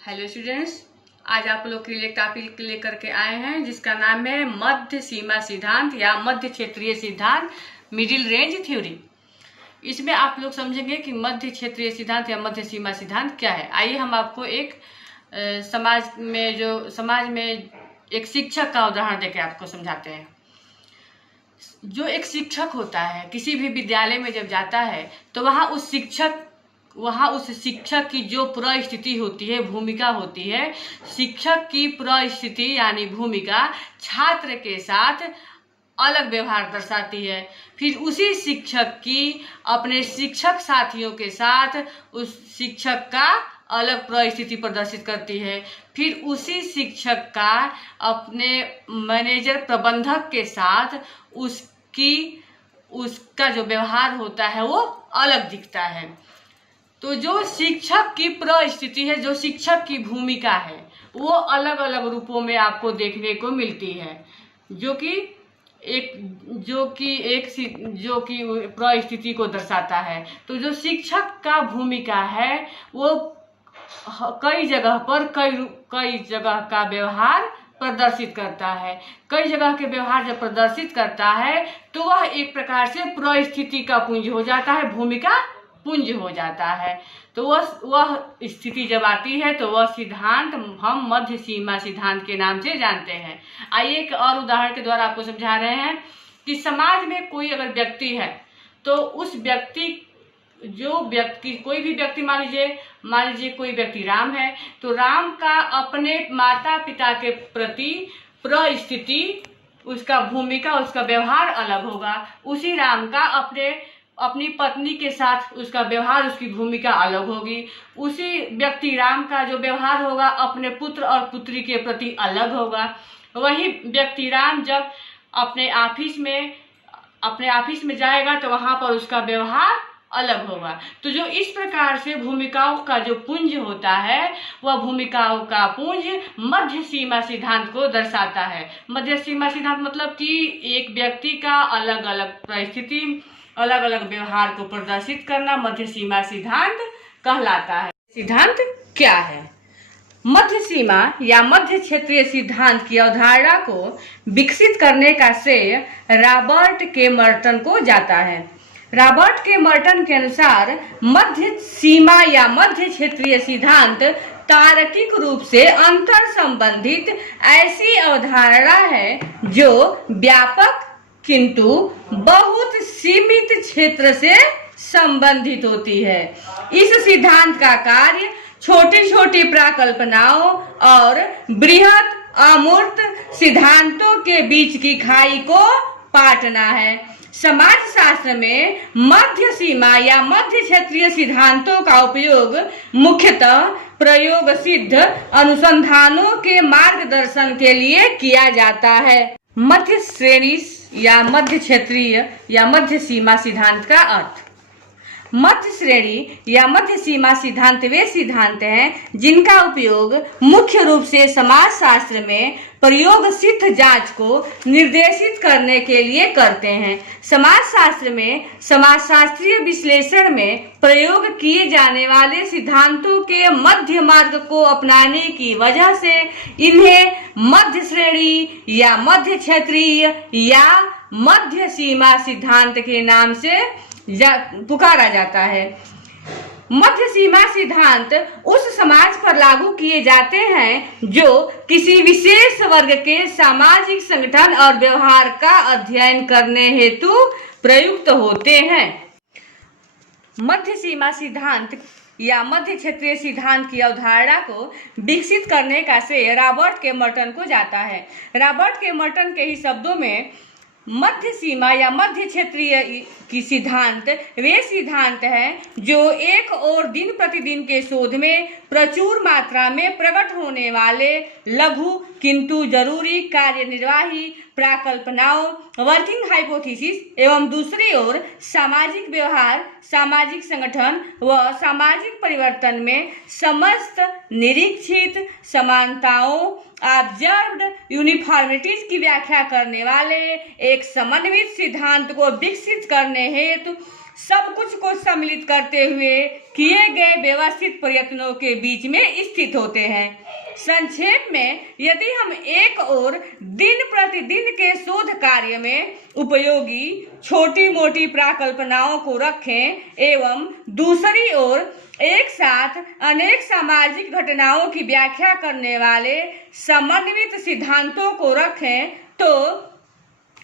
Hello students, आज आप लोग के लिए टॉपिक लेकर के आए हैं जिसका नाम है मध्य सीमा सिद्धांत या मध्य क्षेत्रीय सिद्धांत, मिडिल रेंज थ्योरी। इसमें आप लोग समझेंगे कि मध्य क्षेत्रीय सिद्धांत या मध्य सीमा सिद्धांत क्या है। आइए हम आपको एक समाज में एक शिक्षक का उदाहरण देकर आपको समझाते हैं। जो एक शिक्षक होता है किसी भी विद्यालय में जब जाता है तो वहाँ उस शिक्षक की जो परिस्थिति होती है, भूमिका होती है, शिक्षक की परिस्थिति यानी भूमिका छात्र के साथ अलग व्यवहार दर्शाती है। फिर उसी शिक्षक की अपने शिक्षक साथियों के साथ उस शिक्षक का अलग परिस्थिति प्रदर्शित करती है। फिर उसी शिक्षक का अपने मैनेजर प्रबंधक के साथ उसका जो व्यवहार होता है वो अलग दिखता है। तो जो शिक्षक की परिस्थिति है, जो शिक्षक की भूमिका है, वो अलग अलग रूपों में आपको देखने को मिलती है, जो कि परिस्थिति को दर्शाता है। तो जो शिक्षक का भूमिका है वो कई जगह पर कई जगह का व्यवहार प्रदर्शित करता है। कई जगह के व्यवहार जब प्रदर्शित करता है तो वह एक प्रकार से परिस्थिति का पुंज हो जाता है, भूमिका पुंज हो जाता है। तो वह स्थिति जब आती है तो वह सिद्धांत हम मध्य सीमा सिद्धांत के नाम से जानते हैं। आइए एक और उदाहरण के द्वारा आपको समझा रहे हैं कि समाज में कोई अगर व्यक्ति है तो उस कोई भी व्यक्ति मान लीजिए कोई व्यक्ति राम है, तो राम का अपने माता पिता के प्रति परिस्थिति, उसका भूमिका, उसका व्यवहार अलग होगा। उसी राम का अपनी पत्नी के साथ उसका व्यवहार, उसकी भूमिका अलग होगी। उसी व्यक्ति राम का जो व्यवहार होगा अपने पुत्र और पुत्री के प्रति अलग होगा। वही व्यक्ति राम जब अपने ऑफिस में जाएगा तो वहाँ पर उसका व्यवहार अलग होगा। तो जो इस प्रकार से भूमिकाओं का जो पुंज होता है वह भूमिकाओं का पुंज मध्य सीमा सिद्धांत को दर्शाता है। मध्य सीमा सिद्धांत मतलब कि एक व्यक्ति का अलग अलग परिस्थिति, अलग अलग व्यवहार को प्रदर्शित करना मध्य सीमा सिद्धांत कहलाता है। सिद्धांत क्या है? मध्य सीमा या मध्य क्षेत्रीय सिद्धांत की अवधारणा को विकसित करने का श्रेय रॉबर्ट के मर्टन को जाता है। रॉबर्ट के मर्टन के अनुसार मध्य सीमा या मध्य क्षेत्रीय सिद्धांत तार्किक रूप से अंतर संबंधित ऐसी अवधारणा है जो व्यापक किंतु बहुत सीमित क्षेत्र से संबंधित होती है। इस सिद्धांत का कार्य छोटी छोटी प्राकल्पनाओं और बृहत अमूर्त सिद्धांतों के बीच की खाई को पाटना है। समाजशास्त्र में मध्य सीमा या मध्य क्षेत्रीय सिद्धांतों का उपयोग मुख्यतः प्रयोग सिद्ध अनुसंधानों के मार्गदर्शन के लिए किया जाता है। मध्य श्रेणी या मध्य क्षेत्रीय या मध्य सीमा सिद्धांत का अर्थ। मध्य श्रेणी या मध्य सीमा सिद्धांत वे सिद्धांत हैं जिनका उपयोग मुख्य रूप से समाजशास्त्र में प्रयोग सिद्ध जांच को निर्देशित करने के लिए करते हैं। समाजशास्त्र में समाजशास्त्रीय विश्लेषण में प्रयोग किए जाने वाले सिद्धांतों के मध्य मार्ग को अपनाने की वजह से इन्हें मध्य श्रेणी या मध्य क्षेत्रीय या मध्य सीमा सिद्धांत के नाम से पुकारा जाता है। मध्य सीमा सिद्धांत उस समाज पर लागू किए जाते हैं जो किसी विशेष वर्ग के सामाजिक संगठन और व्यवहार का अध्ययन करने हेतु प्रयुक्त होते हैं। मध्य सीमा सिद्धांत या मध्य क्षेत्रीय सिद्धांत की अवधारणा को विकसित करने का श्रेय रॉबर्ट के मर्टन को जाता है। रॉबर्ट के मर्टन के ही शब्दों में मध्य सीमा या मध्य क्षेत्रीय की सिद्धांत वे सिद्धांत हैं जो एक और दिन प्रतिदिन के शोध में प्रचुर मात्रा में प्रकट होने वाले लघु किंतु जरूरी कार्यनिर्वाही प्राकल्पनाओं, वर्किंग हाइपोथेसिस एवं दूसरी ओर सामाजिक व्यवहार, सामाजिक संगठन व सामाजिक परिवर्तन में समस्त निरीक्षित समानताओं, ऑब्जर्व्ड यूनिफॉर्मिटीज की व्याख्या करने वाले एक समन्वित सिद्धांत को विकसित करने हेतु सब कुछ को सम्मिलित करते हुए किए गए व्यवस्थित प्रयत्नों के बीच में स्थित होते हैं। संक्षेप में, यदि हम एक ओर दिन प्रतिदिन के शोध कार्य में उपयोगी छोटी मोटी प्राकल्पनाओं को रखें एवं दूसरी ओर एक साथ अनेक सामाजिक घटनाओं की व्याख्या करने वाले समन्वित सिद्धांतों को रखें तो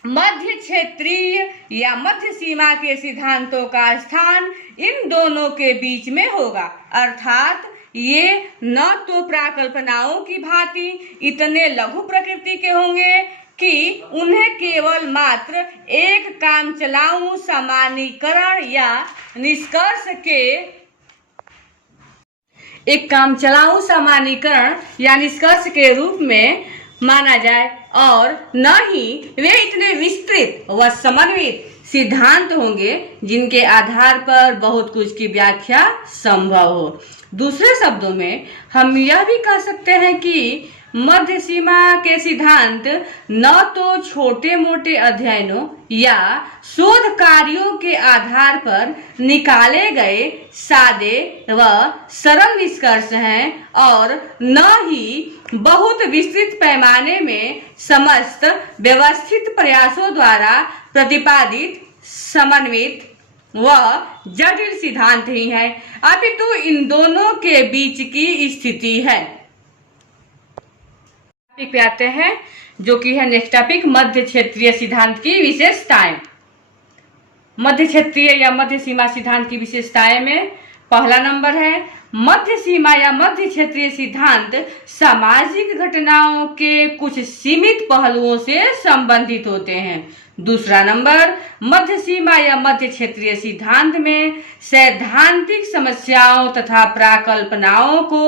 मध्य क्षेत्रीय या मध्य सीमा के सिद्धांतों का स्थान इन दोनों के बीच में होगा। अर्थात ये न तो प्राकल्पनाओं की भांति इतने लघु प्रकृति के होंगे कि उन्हें केवल मात्र एक कामचलाऊ सामान्यीकरण या निष्कर्ष के रूप में माना जाए और न ही वे इतने विस्तृत व समन्वित सिद्धांत होंगे जिनके आधार पर बहुत कुछ की व्याख्या संभव हो। दूसरे शब्दों में हम यह भी कह सकते हैं कि मध्य सीमा के सिद्धांत न तो छोटे मोटे अध्ययनों या शोध कार्यों के आधार पर निकाले गए सादे व सरल निष्कर्ष हैं और न ही बहुत विस्तृत पैमाने में समस्त व्यवस्थित प्रयासों द्वारा प्रतिपादित समन्वित व जटिल सिद्धांत ही है, अपितु इन दोनों के बीच की स्थिति है। टॉपिक पे आते हैं जो कि है नेक्स्ट टॉपिक, मध्य क्षेत्रीय सिद्धांत की विशेषताएं। मध्य क्षेत्रीय या मध्य सीमा सिद्धांत की विशेषताएं में पहला नंबर है मध्य सीमा या मध्य क्षेत्रीय सिद्धांत सामाजिक घटनाओं के कुछ सीमित पहलुओं से संबंधित होते हैं। दूसरा नंबर, मध्य सीमा या मध्य क्षेत्रीय सिद्धांत में सैद्धांतिक समस्याओं तथा प्राकल्पनाओं को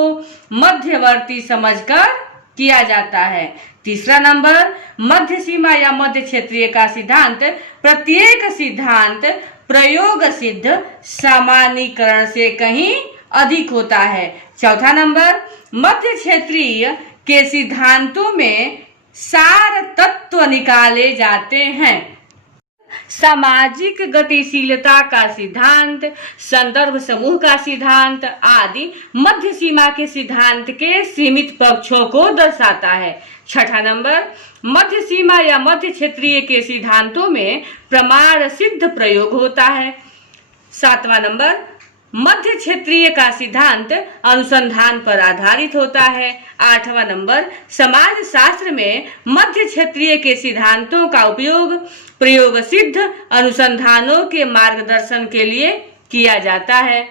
मध्यवर्ती समझकर किया जाता है। तीसरा नंबर, मध्य सीमा या मध्य क्षेत्रीय का सिद्धांत प्रत्येक सिद्धांत प्रयोग सिद्ध सामान्यीकरण से कहीं अधिक होता है। चौथा नंबर, मध्य क्षेत्रीय के सिद्धांतों में सार तत्व निकाले जाते हैं। सामाजिक गतिशीलता का सिद्धांत, संदर्भ समूह का सिद्धांत आदि मध्य सीमा के सिद्धांत के सीमित पक्षों को दर्शाता है। छठा नंबर, मध्य सीमा या मध्य क्षेत्रीय के सिद्धांतों में प्रमाण सिद्ध प्रयोग होता है। सातवां नंबर, मध्य क्षेत्रीय का सिद्धांत अनुसंधान पर आधारित होता है। आठवां नंबर, समाज शास्त्र में मध्य क्षेत्रीय के सिद्धांतों का उपयोग प्रयोग सिद्ध अनुसंधानों के मार्गदर्शन के लिए किया जाता है।